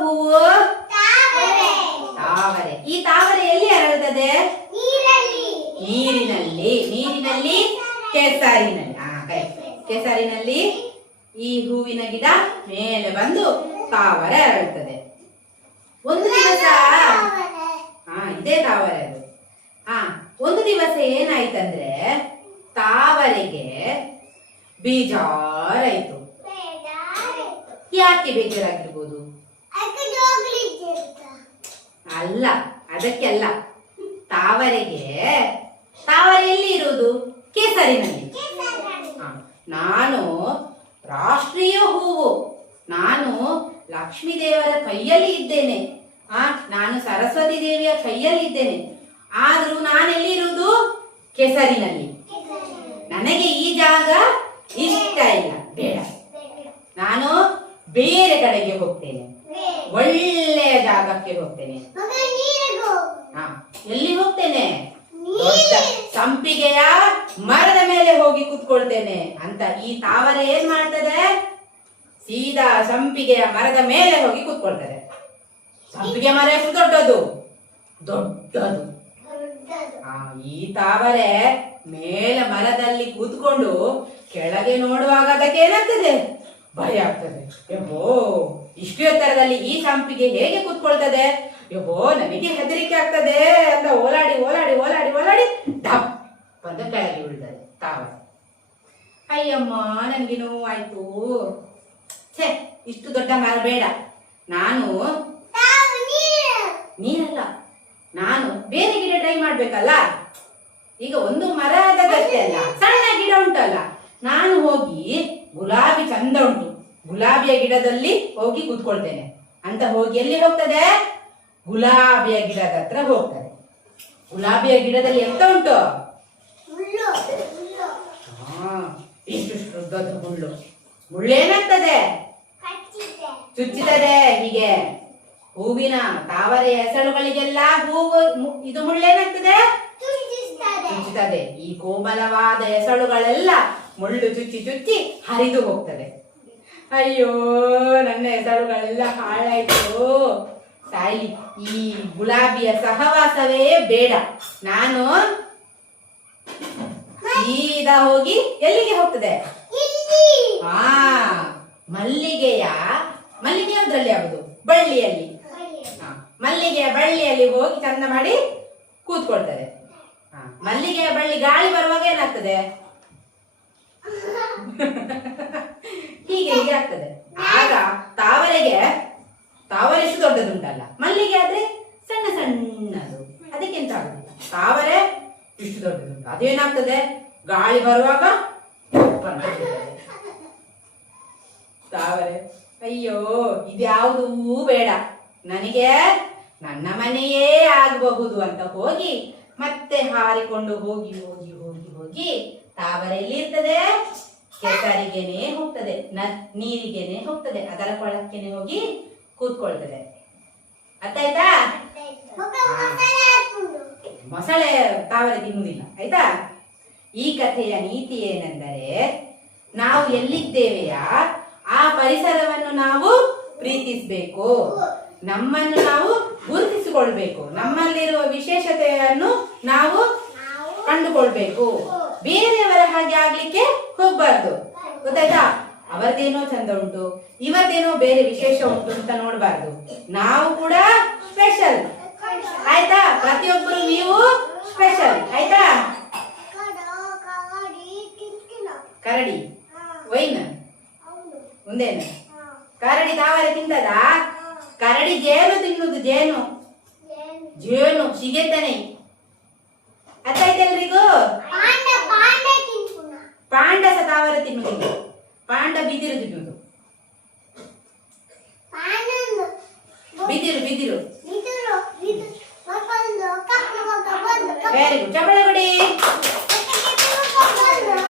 ಹೂವು? ತಾವರೆ. ಈ ತಾವರೆ ಎಲ್ಲಿ ಅರಳುತ್ತದೆ? ನೀರಿನಲ್ಲಿ. ನೀರಿನಲ್ಲಿ ಕೆಸರಿನಲ್ಲಿ. ಕೆಸರಿನಲ್ಲಿ ಈ ಹೂವಿನ ಗಿಡ ಮೇಲೆ ಬಂದು ತಾವರೆ ಅರಳುತ್ತದೆ. ಒಂದು ದಿವಸ ಇದೇ ತಾವರೆ ಅದು. ಒಂದು ದಿವಸ ಏನಾಯ್ತಂದ್ರೆ ತಾವರೆಗೆ ಬೇಜಾರಾಯ್ತು. ಯಾಕೆ ಬೇಜಾರಾಗಿರ್ಬೋದು? ಅಲ್ಲ, ಅದಕ್ಕೆ ಅಲ್ಲ. ತಾವರೆ ಎಲ್ಲಿ ಇರುವುದು? ಕೇಸರಿನಲ್ಲಿ. ನಾನು ರಾಷ್ಟ್ರೀಯ ಹೂವು, ನಾನು ಲಕ್ಷ್ಮೀ ದೇವರ ಕೈಯಲ್ಲಿ ಇದ್ದೇನೆ, ನಾನು ಸರಸ್ವತಿ ದೇವಿಯ ಕೈಯಲ್ಲಿ ಇದ್ದೇನೆ. ಆದ್ರೂ ನಾನೆಲ್ಲಿರುವುದು? ಕೆಸರಿನಲ್ಲಿ. ನನಗೆ ಈ ಜಾಗ ಇಷ್ಟ ಇಲ್ಲ, ಬೇಡ. ನಾನು ಬೇರೆ ಕಡೆಗೆ ಹೋಗ್ತೇನೆ, ಒಳ್ಳೆಯ ಜಾಗಕ್ಕೆ ಹೋಗ್ತೇನೆ. ಎಲ್ಲಿ ಹೋಗ್ತೇನೆ? ದೊಡ್ಡ ಸಂಪಿಗೆಯ ಮರದ ಮೇಲೆ ಹೋಗಿ ಕೂತ್ಕೊಳ್ತೇನೆ ಅಂತ ಈ ತಾವರೆ ಏನ್ ಮಾಡ್ತದೆ? ಸೀದಾ ಸಂಪಿಗೆಯ ಮರದ ಮೇಲೆ ಹೋಗಿ ಕೂತ್ಕೊಳ್ತದೆ. ಸಂಪಿಗೆ ಮರ ಎಷ್ಟು ದೊಡ್ಡದು? ದೊಡ್ಡದು. ಈ ತಾವರೆ ಮೇಲೆ ಮರದಲ್ಲಿ ಕೂತ್ಕೊಂಡು ಕೆಳಗೆ ನೋಡುವಾಗ ಅದಕ್ಕೆ ಏನಾಗ್ತದೆ? ಭಯ ಆಗ್ತದೆ. ಯಬ್ಬೋ, ಇಷ್ಟು ಎತ್ತರದಲ್ಲಿ ಈ ಸಂಪಿಗೆ ಹೇಗೆ ಕೂತ್ಕೊಳ್ತದೆ? ಯಬ್ಬೋ, ನನಗೆ ಹೆದರಿಕೆ ಆಗ್ತದೆ ಅಂತ ಓಲಾಡಿ ಓಲಾಡಿ ಓಲಾಡಿ ಓಲಾಡಿ ಡಪ್ ಅಂತ ಕೆಳಗೆ ಬೀಳ್ತದೆ ತಾವರೆ. ಅಯ್ಯಮ್ಮ, ನನ್ಗೆ ನೋವಾಯ್ತು. ಛೇ, ಇಷ್ಟು ದೊಡ್ಡ ಮರ ಬೇಡ. ನಾನು ನೀರಲ್ಲ, ನಾನು ಬೇರೆ ಗಿಡ ಟ್ರೈ ಮಾಡ್ಬೇಕಲ್ಲ. ಈಗ ಒಂದು ಮರ ಆದದಷ್ಟೇ ಅಲ್ಲ, ಸಣ್ಣ ಗಿಡ ಉಂಟಲ್ಲ, ನಾನು ಹೋಗಿ ಗುಲಾಬಿ ಚಂದ ಉಂಟು, ಗುಲಾಬಿಯ ಗಿಡದಲ್ಲಿ ಹೋಗಿ ಕೂತ್ಕೊಳ್ತೇನೆ ಅಂತ ಹೋಗಿ ಎಲ್ಲಿ ಹೋಗ್ತದೆ? ಗುಲಾಬಿಯ ಗಿಡದ ಹತ್ರ ಹೋಗ್ತದೆ. ಗುಲಾಬಿಯ ಗಿಡದಲ್ಲಿ ಎಂತ ಉಂಟು? ಇಷ್ಟು ದೊಡ್ಡ ಮುಳ್ಳು. ಮುಳ್ಳೇನಾಗ್ತದೆ? ಚುಚ್ಚುತ್ತದೆ. ಹೀಗೆ ಹೂವಿನ ತಾವರೆಯ ಎಸಳುಗಳಿಗೆಲ್ಲ ಹೂವು ಇದು ಮುಳ್ಳೇನಾಗ್ತದೆ? ಚುಚ್ಚುತ್ತದೆ. ಈ ಕೋಮಲವಾದ ಎಸಳುಗಳೆಲ್ಲ ಮುಳ್ಳು ಚುಚ್ಚಿ ಚುಚ್ಚಿ ಹರಿದು ಹೋಗ್ತದೆ. ಅಯ್ಯೋ, ನನ್ನ ಎಸಳುಗಳೆಲ್ಲ ಹಾಳಾಯ್ತು, ಸಾಯಿ. ಈ ಗುಲಾಬಿಯ ಸಹವಾಸವೇ ಬೇಡ. ನಾನು ಸೀದಾ ಹೋಗಿ ಎಲ್ಲಿಗೆ ಹೋಗ್ತದೆ? ಮಲ್ಲಿಗೆ ಅದ್ರಲ್ಲಿ ಯಾವುದು? ಬಳ್ಳಿಯಲ್ಲಿ. ಮಲ್ಲಿಗೆಯ ಬಳ್ಳಿಯಲ್ಲಿ ಹೋಗಿ ಚಂದ ಮಾಡಿ ಕೂತ್ಕೊಳ್ತದೆ. ಮಲ್ಲಿಗೆಯ ಬಳ್ಳಿ ಗಾಳಿ ಬರುವಾಗ ಏನಾಗ್ತದೆ? ಹೀಗೆ ಆಗ್ತದೆ. ಆಗ ತಾವರೆ ಎಷ್ಟು ದೊಡ್ಡದುಂಟಲ್ಲ, ಮಲ್ಲಿಗೆ ಆದ್ರೆ ಸಣ್ಣ ಸಣ್ಣದು, ಅದಕ್ಕೆಂತ ಆಗುದಿಲ್ಲ. ತಾವರೆ ಇಷ್ಟು ದೊಡ್ಡದುಂಟು, ಅದೇನಾಗ್ತದೆ? ಗಾಳಿ ಬರುವಾಗ ತಾವರೆ ಅಯ್ಯೋ, ಇದ್ಯಾವುದೂ ಬೇಡ, ನನಗೆ ನನ್ನ ಮನೆಯೇ ಆಗಬಹುದು ಅಂತ ಹೋಗಿ ಮತ್ತೆ ಹಾರಿಕೊಂಡು ಹೋಗಿ ಹೋಗಿ ಹೋಗಿ ಹೋಗಿ ತಾವರೆ ಎಲ್ಲಿ ಇರ್ತದೆ? ಕೆಸರಿಗೆನೆ ಹೋಗ್ತದೆ, ನೀರಿಗೆನೆ ಹೋಗ್ತದೆ, ಅದರ ಕೊಳಕ್ಕೆನೆ ಹೋಗಿ ಕೂತ್ಕೊಳ್ತದೆ. ಅರ್ಥ ಆಯ್ತಾ? ಮೊಸಳೆ ತಾವರೆ ತಿನ್ನುವುದಿಲ್ಲ, ಆಯ್ತಾ? ಈ ಕಥೆಯ ನೀತಿ ಏನೆಂದರೆ, ನಾವು ಎಲ್ಲಿದ್ದೇವೆಯ ಆ ಪರಿಸರವನ್ನು ನಾವು ಪ್ರೀತಿಸಬೇಕು, ನಮ್ಮನ್ನು ನಾವು ಗುರುತಿಸಿಕೊಳ್ಬೇಕು, ನಮ್ಮಲ್ಲಿರುವ ವಿಶೇಷತೆಯನ್ನು ನಾವು ಕಂಡುಕೊಳ್ಬೇಕು. ಬೇರೆಯವರ ಹಾಗೆ ಆಗ್ಲಿಕ್ಕೆ ಹೋಗ್ಬಾರ್ದು, ಗೊತ್ತಾಯ್ತಾ? ಅವರದೇನೋ ಚಂದ ಉಂಟು, ಇವರದೇನೋ ಬೇರೆ ವಿಶೇಷ ಉಂಟು ಅಂತ ನೋಡ್ಬಾರ್ದು. ನಾವು ಕೂಡ ಸ್ಪೆಷಲ್, ಆಯ್ತಾ? ಪ್ರತಿಯೊಬ್ಬರು ನೀವು ಸ್ಪೆಷಲ್, ಆಯ್ತಾ? ಕರಡಿ ಒಯ್ನ ಮುಂದೇನು? ಕರಡಿ ತಾವರೆ ತಿಂತದ? ಕರಡಿ ಜೇನು ತಿನ್ನುದು, ಜೇನು ಜೇನು ಸಿಗೆತಾನೆ. ಅರ್ಥಾಯ್ತು ಎಲ್ರಿಗೂ? ಪಾಂಡ ಸಹ ತಾವರೆ ತಿನ್ನುವುದಿಲ್ಲ, ಪಾಂಡ ಬಿದಿರು ತಿನ್ನುವುದು. ಬಿದಿರು